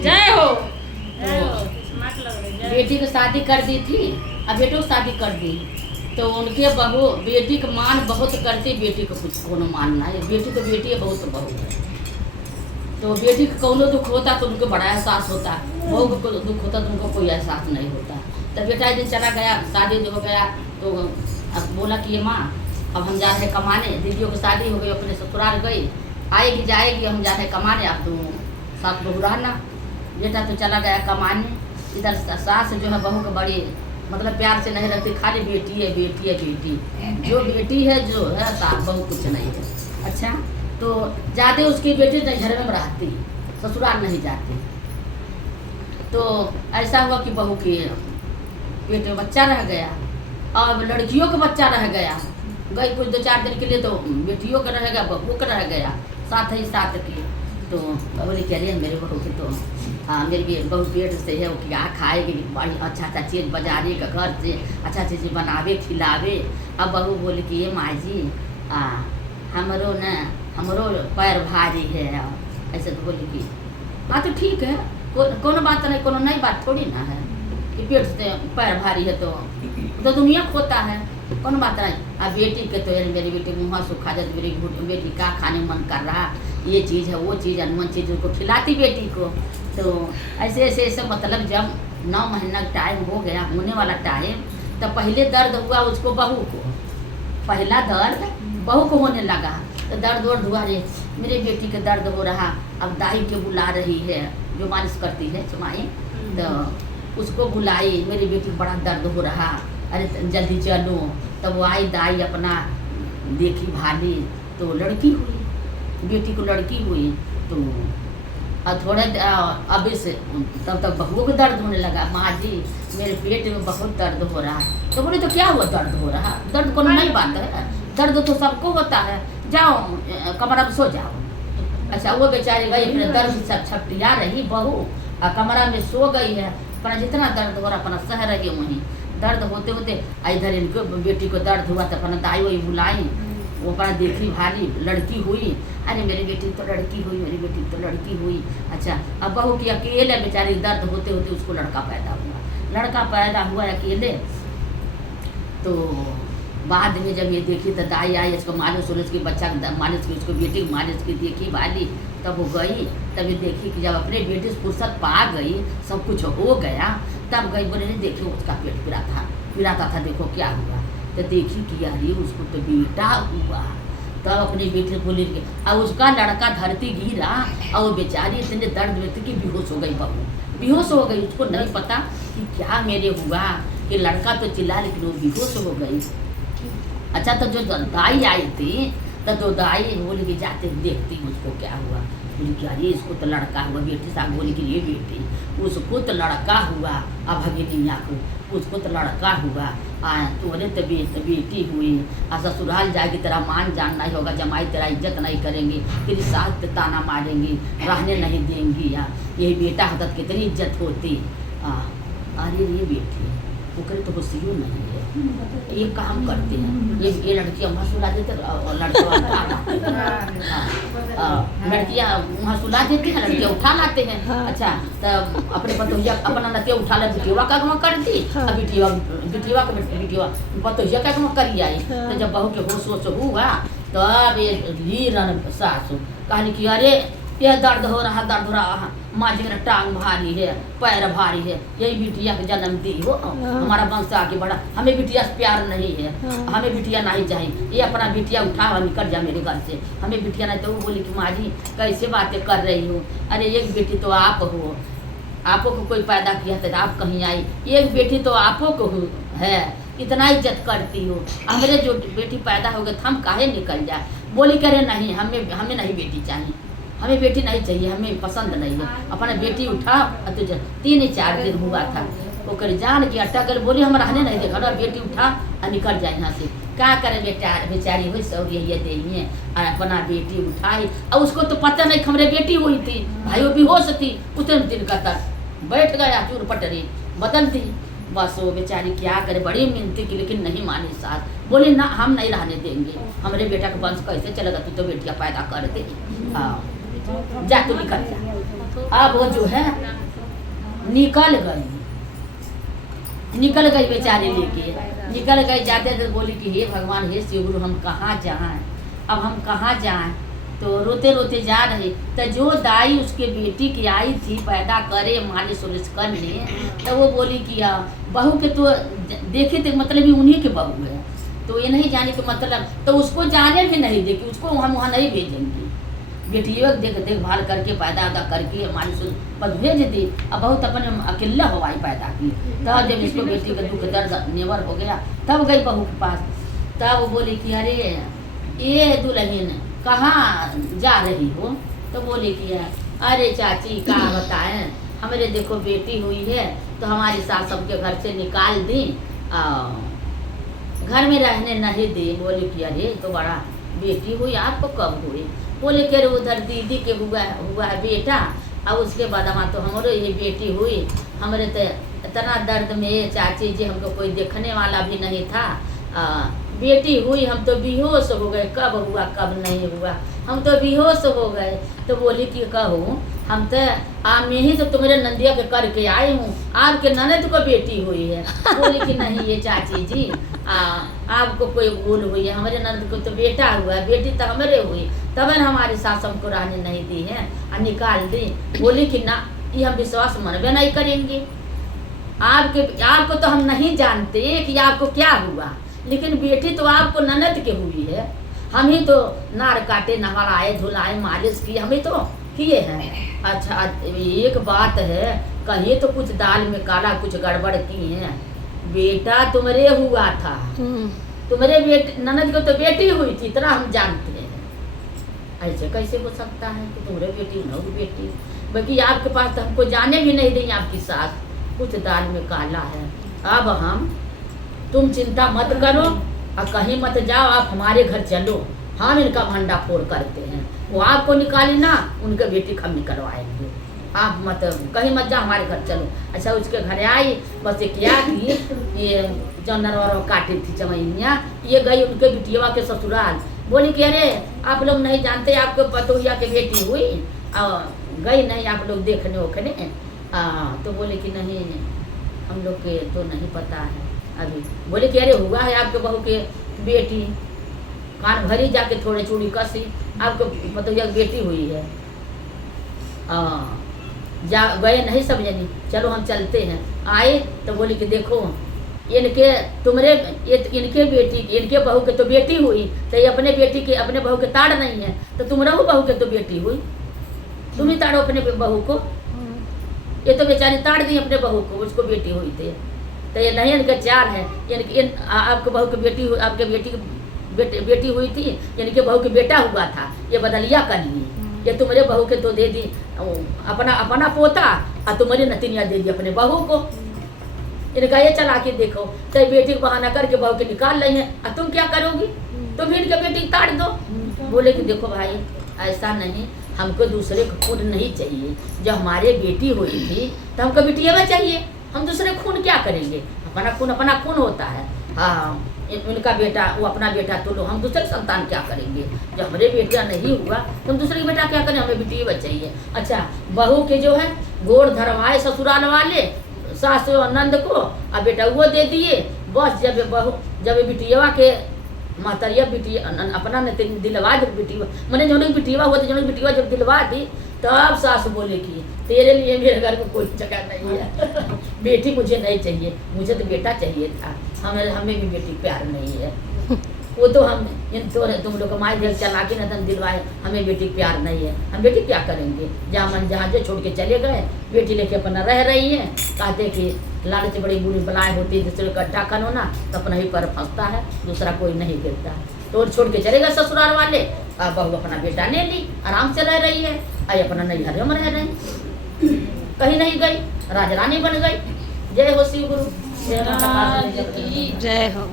जय हो। तो बेटी को शादी कर दी थी, अब बेटो को शादी कर दी तो उनके बहू बेटी का मान बहुत करती, बेटी को कुछ कोनो मान है। बेटी तो बेटी है, बहू तो बहू है। तो बेटी को कोनो दुख होता तो उनको बड़ा एहसास होता, बहू को दुख होता तो उनको कोई एहसास नहीं होता। तब बेटा एक दिन चला गया, शादी हो गया तो अब बोला कि ये माँ अब हम जा रहे हैं कमाने, दीदियों की शादी हो गई, अपने ससुराल गई, आएगी जाएगी, हम जा रहे हैं कमाने, आप तो साथ बहू रहना। बेटा तो चला गया कमाने, इधर सास जो है बहू को बड़ी मतलब प्यार से नहीं रखती, खाली बेटी है बेटी है बेटी, जो बेटी है जो है सास बहू कुछ नहीं है। अच्छा तो ज़्यादा उसकी बेटी घर में रहती, ससुराल नहीं जाती। तो ऐसा हुआ कि बहू के पेट में बच्चा रह गया, अब लड़कियों का बच्चा रह गया, गई कुछ 2-4 दिन के लिए तो बेटियों का रह गया, बहू का रह गया, साथ ही साथ की। तो बोली कह रही है मेरे बहू की तो हाँ मेरी बहू पेट से है, वो क्या खाएगी, बड़ी अच्छा अच्छा चीज़ बाजारे का घर से अच्छा चीज़ बनावे खिलावे। अब बहू बोली कि ये माँ जी हमरो पैर भारी है, ऐसे तो बोली कि हाँ तो ठीक है, कोनो बात नहीं, कोनो नई बात थोड़ी ना है कि पेट से पैर भारी है तो दुनिया खोता है, कौन बात नहीं। अब बेटी के तो यार मेरी बेटी मुँह सुखा जाती, मेरी बेटी का खाने मन कर रहा, ये चीज़ है वो चीज़ अनमन चीज़ उनको खिलाती बेटी को। तो ऐसे ऐसे ऐसे मतलब जब 9 महीना टाइम हो गया, होने वाला टाइम, तब पहले दर्द हुआ उसको बहू को, पहला दर्द बहू को होने लगा। तो दर्द वर्द हुआ, रे मेरे बेटी के दर्द हो रहा, अब दाई के बुला रही है जो मालिश करती है चुमाई, तो उसको बुलाई, मेरी बेटी को बड़ा दर्द हो रहा, अरे जल्दी चलो। तब वो आई दाई अपना देखी भाली तो लड़की हुई, बेटी को लड़की हुई। तो अब थोड़े अब से तब तक बहू को दर्द होने लगा, माँ जी मेरे पेट में बहुत दर्द हो रहा है। तो बोले तो क्या हुआ दर्द हो रहा, दर्द को नई बात है, दर्द तो सबको होता है, जाओ कमरा में सो जाओ। अच्छा वो बेचारी गई अपने दर्द से छपटिया रही बहू, और कमरा में सो गई है, अपना जितना दर्द हो रहा अपना सह रही वहीं। दर्द होते होते इधर इनको बेटी को दर्द हुआ तो अपना दाई वही बुलाई, वो अपना देखी भाली लड़की हुई, अरे मेरी बेटी तो लड़की हुई, मेरी बेटी तो लड़की हुई। अच्छा अब बहू की अकेले बेचारी दर्द होते होते उसको लड़का पैदा हुआ, लड़का पैदा हुआ अकेले। तो बाद में जब ये देखी तो दाई आई, इसको मालिश उलिश की बच्चा मालिश की, उसको बेटी को मालिश की देखी भाली, तब वो गई, तब ये देखी कि जब अपने बेटे से फुर्सत पा गई, सब कुछ हो गया, तब गई बोले नहीं देखो उसका पेट पिराता था देखो क्या हुआ। तो देखी कि अरे उसको तो बेटा हुआ। तब अपनी बेटी बोली और उसका लड़का धरती गिरा, और वो बेचारी इतने दर्द में थी कि बेहोश हो गई, बहू बेहोश हो गई, उसको नहीं पता कि क्या मेरे हुआ, कि लड़का तो चिल्ला लेकिन वो बेहोश हो गई। अच्छा तो जो दाई आई थी तो दाई बोली कि जाते देखती उसको क्या हुआ, बोली कि अरे इसको तो लड़का हुआ। बेटी साहब बोली कि ये बेटी उसको तो लड़का हुआ, अब भगिनिया को उसको तो लड़का हुआ, तोरे तो बेटी हुई, ससुराल जाएगी तेरा मान जान नहीं होगा, जमाई तेरा इज्जत नहीं करेंगी, तेरी सास पे ताना मारेंगी, रहने नहीं देंगी, यही बेटा होता तो कितनी इज्जत होती। अरे ये बेटी ओकरे तो होशियो नहीं है, ये काम करते हैं, ये लड़कियाँ वहाँ सुला देते, लड़कियाँ वहाँ सुला देती हैं, लड़कियाँ उठा लाते हैं। अच्छा तब अपने पतोहिया अपना नतिया उठा ला, बिटिया का गमा कर दी, अब बिटिया पतोहिया का गमा करी आई। तो जब बहू के होश वोश हुआ तो अब ये सासू कहनी कि अरे यह दर्द हो रहा, माँ जी मेरा टांग भारी है, पैर भारी है, यही बिटिया के जन्म दी हो, हमारा वंश आगे बढ़ा, हमें बिटिया से प्यार नहीं है, हमें बिटिया नहीं चाहिए, ये अपना बिटिया उठा और निकल जा मेरे घर से, हमें बिटिया नहीं। तो वो बोली कि माँ जी कैसे बातें कर रही हो, अरे एक बेटी तो आप हो, आपो को कोई पैदा किया तो आप कहीं आई, एक बेटी तो आपो को है, कितना इज्जत करती हो, हमारे जो बेटी पैदा हो गए हम काहे निकल जाए। बोली करे नहीं हमें नहीं बेटी चाहिए, हमें बेटी नहीं चाहिए, हमें पसंद नहीं है, अपना बेटी उठा। तो 3-4 दिन हुआ था, वो कर जान की अटक बोली हम रहने नहीं देखा, और बेटी उठा और निकल जाए यहाँ से, क्या करे बेचारी हुई सौर यही देंगे, अपना बेटी उठाई, और उसको तो पता नहीं हमारे बेटी हुई थी, भाई वो बेहोश थी, उतने दिन का तक बैठ गया चूर पटरी बदल दी। बस वो बेचारी क्या करे, बड़ी मिन्नती की लेकिन नहीं मानी सास, बोली ना हम नहीं रहने देंगे, हमारे बेटा का वंश कैसे चलेगा, तू तो बेटियाँ पैदा कर दे, हाँ जा तू निकल जा। अब वो जो है निकल गई बेचारे लेके, निकल गई। जाते थे बोली कि हे भगवान, हे शिव गुरु, हम कहाँ जाएं, अब हम कहाँ जाएं। तो रोते रोते जा रहे, तो जो दाई उसके बेटी की आई थी पैदा करे मालिश उलिश करने, तो वो बोली कि बहू के तो देखे थे, मतलब ये उन्हीं के बहू है, तो ये नहीं जाने के मतलब, तो उसको जाने भी नहीं देगी, उसको हम वहाँ नहीं भेजेंगे। बेटियों देखभाल करके पैदा उदा करके मालिश पर भेज दी। अब बहुत अपने अकेला हवाई पैदा की, तब जब इसको बेटी का दुख दर्द नेवर हो गया, तब गई बहू के पास। तब वो बोली कि अरे ये दुल्हन कहाँ जा रही हो। तो बोली कि अरे चाची क्या बताएं, हमारे देखो बेटी हुई है, तो हमारी सास सबके घर से निकाल दी, घर में रहने नहीं दी। बोली कि अरे तो बड़ा बेटी हुई, आपको कब हुई। बोले कि उधर दीदी के हुआ है बेटा, और उसके बाद हमारा तो हमारे ये बेटी हुई। हमारे तो इतना दर्द में चाची जी, हमको कोई देखने वाला भी नहीं था, बेटी हुई, हम तो बेहोश हो गए, कब हुआ कब नहीं हुआ, हम तो बेहोश हो गए। तो बोली कि कहूँ हम तो मैं ही तो तुम्हारे नंदिया के करके आई हूँ, आपके ननद को बेटी हुई है। बोली कि नहीं ये चाची जी, आपको कोई भूल हुई है, हमारे ननद को तो बेटा हुआ है, बेटी तो हमारे हुई, तब हमारी सास हमको रहने नहीं दी है और निकाल दी। बोली कि ना, ये हम विश्वास मनबे नहीं करेंगे, आपको तो हम नहीं जानते कि आपको क्या हुआ, लेकिन बेटी तो आपको ननद के हुई है। हम ही तो नार काटे, नहलाए धुलाए, मालिश की, हम ही तो किए हैं। अच्छा एक बात है, कहिए तो कुछ दाल में काला कुछ गड़बड़ की है, बेटा तुम्हारे हुआ था, तुम्हारे बेटी ननद को तो बेटी हुई थी, इतना हम जानते हैं। ऐसे कैसे हो सकता है कि तुम्हारे बेटी न हो बेटी, बल्कि आपके पास तो हमको जाने भी नहीं देंगे आपकी सास, कुछ दाल में काला है। अब तुम चिंता मत करो और कहीं मत जाओ, आप हमारे घर चलो, हम इनका भंडा फोड़ करते हैं, वो आपको निकाली ना, उनके बेटी हम निकलवाएंगे, आप मत कहीं मत जाओ, हमारे घर चलो। अच्छा उसके घर आई, बस ये क्या थी, ये जनर और काटी थी चमैया, ये गई उनके बिटिया के ससुराल। बोली कि अरे आप लोग नहीं जानते, आपको पतोहिया की बेटी हुई, गई नहीं आप लोग देखने ओखने। तो बोले कि नहीं हम लोग के तो नहीं पता है अभी। बोले कि अरे हुआ है आपके बहू के बेटी, कान भरी जाके थोड़े चूड़ी कसी, आपको पतोहिया की बेटी हुई है। जा गए नहीं समझनी, चलो हम चलते हैं। आए तो बोली कि देखो इनके बेटी, इनके बहू के तो बेटी हुई, तो ये अपने बेटी के अपने बहू के ताड़ नहीं है, तो तुम्हारा बहू के तो बेटी हुई, तुम ही ताड़ो अपने बहू को। ये तो बेचारी ताड़ दी अपने बहू को, उसको बेटी हुई थी। तो ये नहीं इनका चार है, आपके बहू की बेटी, आपके बेटी हुई थी, इनके बहू के बेटा हुआ था, ये बदलिया कर ली, ये तुम्हारे बहू के तो दे दी अपना पोता, और तुम्हारी नतिनिया दे दी अपने बहू को। इनका ये चला के देखो, तो बेटी को बहाना करके बहू के निकाल रही है, और तुम क्या करोगी, तुम भी इनके बेटी ताड़ दो। बोले कि देखो भाई ऐसा नहीं, हमको दूसरे का खून नहीं चाहिए, जब हमारे बेटी हुई थी तो हमको बेटिया चाहिए, हम दूसरे खून क्या करेंगे, अपना खून होता है। हाँ उनका बेटा, वो अपना बेटा तो लो, हम दूसरे संतान क्या करेंगे, जब हमारे बेटिया नहीं हुआ तो हम दूसरे बेटा क्या करें, हमें बेटी चाहिए। अच्छा बहू के जो है गोड़ धरवाए ससुराल वाले, सास नंद को, और बेटा वो दे दिए। बस जब बिटिया के महतरिया बिटिया अपना दिलवा दी, बिटिया मैंने जो बिटिया हुआ, जो बिटिया जब दिलवा दी, तब सास बोले कि तेरे लिए मेरे घर में कोई जगह नहीं है, बेटी मुझे नहीं चाहिए, मुझे तो बेटा चाहिए था, हमें भी बेटी प्यार नहीं है। वो तो हम तुम लोग माई देख चला के न दिलवाए, हमें बेटी प्यार नहीं है, हम बेटी क्या करेंगे, जहाँ जो छोड़ के चले गए, बेटी लेके अपना रह रही है। कहते कि लालच बड़ी बुरी बलाएं होती है, दूसरे का ढाकन होना तो अपना ही पर फंसता है, दूसरा कोई नहीं गिरता। तो छोड़ के चले गए ससुराल वाले, बहू अपना बेटा ले ली, आराम से रह रही है, आई अपना नैहर में रह रही, कहीं नहीं गई, राजरानी बन गई। जय हो शिव गुरु, जय हो।